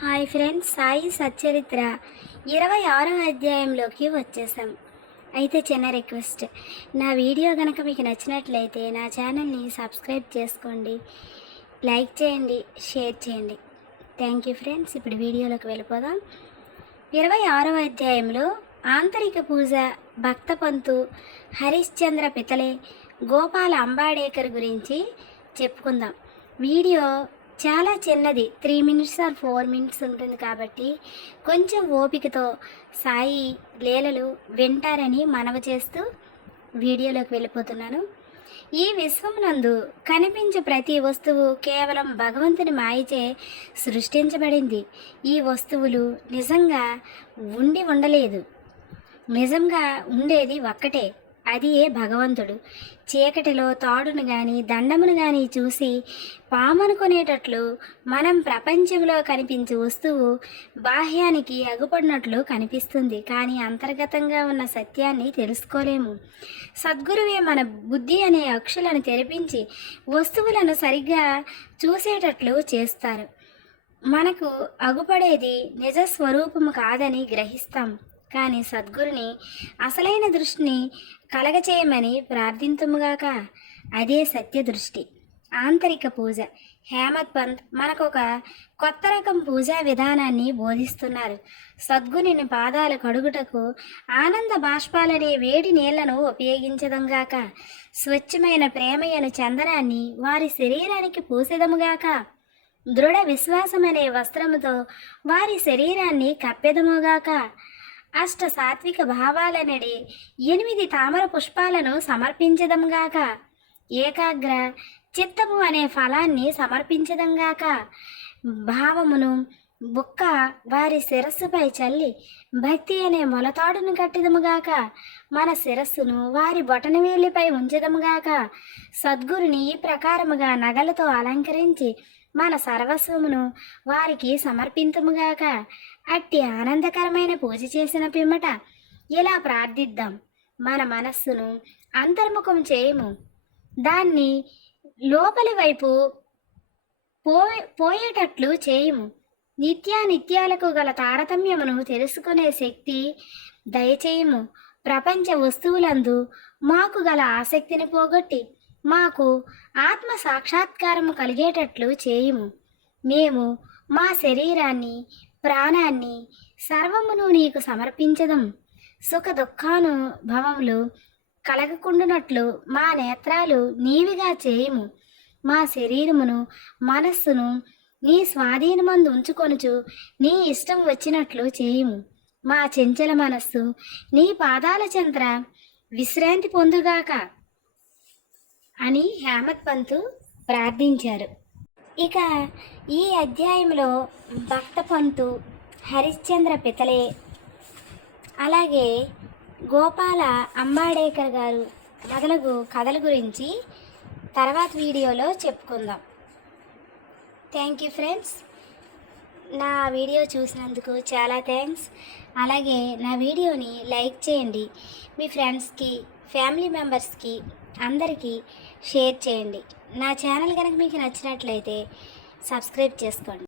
Hi friends Sai Satcharitra. ఇరవై ఆరో అధ్యాయంలోకి వచ్చేసాం. అయితే చిన్న రిక్వెస్ట్ నా వీడియో కనుక మీకు నచ్చినట్లయితే నా ఛానల్ని సబ్స్క్రైబ్ చేసుకోండి లైక్ చేయండి షేర్ చేయండి. థ్యాంక్ యూ ఫ్రెండ్స్ ఇప్పుడు వీడియోలోకి వెళ్ళిపోదాం. ఇరవై ఆరో అధ్యాయంలో ఆంతరిక పూజ భక్త పంతు హరిశ్చంద్ర పితలే గోపాల అంబాడేకర్ గురించి చెప్పుకుందాం. వీడియో చాలా చిన్నది. Three minutes or four minutes ఉంటుంది కాబట్టి కొంచెం ఓపికతో సాయి లీలలు వింటారని మనవ చేస్తూ వీడియోలోకి వెళ్ళిపోతున్నాను. ఈ విశ్వమునందు కనిపించే ప్రతి వస్తువు కేవలం భగవంతుని మాయచే సృష్టించబడింది. ఈ వస్తువులు నిజంగా ఉండి ఉండలేదు. నిజంగా ఉండేది ఒక్కటే. అది ఏ భగవంతుడు. చీకటిలో తాడును గాని దండమును గాని చూసి పామనుకునేటట్లు మనం ప్రపంచంలో కనిపించే వస్తువు బాహ్యానికి అగుపడినట్లు కనిపిస్తుంది. కానీ అంతర్గతంగా ఉన్న సత్యాన్ని తెలుసుకోలేము. సద్గురువే మన బుద్ధి అనే అక్షులను తెరిపించి వస్తువులను సరిగ్గా చూసేటట్లు చేస్తారు. మనకు అగుపడేది నిజస్వరూపము కాదని గ్రహిస్తాం. కానీ సద్గురుని అసలైన దృష్టిని కలగచేయమని ప్రార్థింతుముగాక. అదే సత్య దృష్టి ఆంతరిక పూజ. హేమత్ పంత్ మనకు ఒక కొత్త రకం పూజా విధానాన్ని బోధిస్తున్నారు. సద్గురుని పాదాలు కడుగుటకు ఆనంద బాష్పాలనే వేడి నీళ్ళను ఉపయోగించదంగాక. స్వచ్ఛమైన ప్రేమయను చందనాన్ని వారి శరీరానికి పూసెదముగాక. దృఢ విశ్వాసమనే వస్త్రముతో వారి శరీరాన్ని కప్పెదముగాక. అష్ట సాత్విక భావాలనడే ఎనిమిది తామర పుష్పాలను సమర్పించదంగాక. ఏకాగ్ర చిత్తము అనే ఫలాన్ని సమర్పించదంగాక. భావమును బుక్క వారి శిరస్సుపై చల్లి భక్తి అనే మొలతాడును కట్టిదముగాక. మన శిరస్సును వారి బొటనవేలిపై ఉంచదముగాక. సద్గురుని ఈ ప్రకారముగా నగలతో అలంకరించి మన సర్వస్వమును వారికి సమర్పింతుముగాక. అట్టి ఆనందకరమైన పూజ చేసిన పిమ్మట ఇలా ప్రార్థిద్దాం? మన మనస్సును అంతర్ముఖం చేయము. దాన్ని లోపలి వైపు పో పోయేటట్లు చేయము. నిత్యానిత్యాలకు గల తారతమ్యమును తెలుసుకునే శక్తి దయచేయము. ప్రపంచ వస్తువులందు మాకు గల ఆసక్తిని పోగొట్టి మాకు ఆత్మ సాక్షాత్కారము కలిగేటట్లు చేయుము. మేము మా శరీరాన్ని ప్రాణాన్ని సర్వమును నీకు సమర్పించదం. సుఖ దుఃఖానుభవములు కలగకుండునట్లు మా నేత్రాలు నీవిగా చేయుము. మా శరీరమును మనస్సును నీ స్వాధీనమందు ఉంచుకొనుచు నీ ఇష్టం వచ్చినట్లు చేయుము. మా చెంచల మనస్సు నీ పాదాల చెంత విశ్రాంతి పొందుగాక. అని హేమత్ పంతు ప్రార్థించారు. ఇక ఈ అధ్యాయంలో భక్త పంతు హరిశ్చంద్ర పితలే అలాగే గోపాల అంబాడేకర్ గారు మొదలగు కథల గురించి తర్వాత వీడియోలో చెప్పుకుందాం. Thank you friends. నా వీడియో చూసినందుకు చాలా థ్యాంక్స్. అలాగే నా వీడియోని లైక్ చేయండి. మీ ఫ్రెండ్స్కి ఫ్యామిలీ మెంబర్స్కి అందరికీ షేర్ చేయండి. నా ఛానల్ కనుక మీకు నచ్చినట్లయితే సబ్స్క్రైబ్ చేసుకోండి.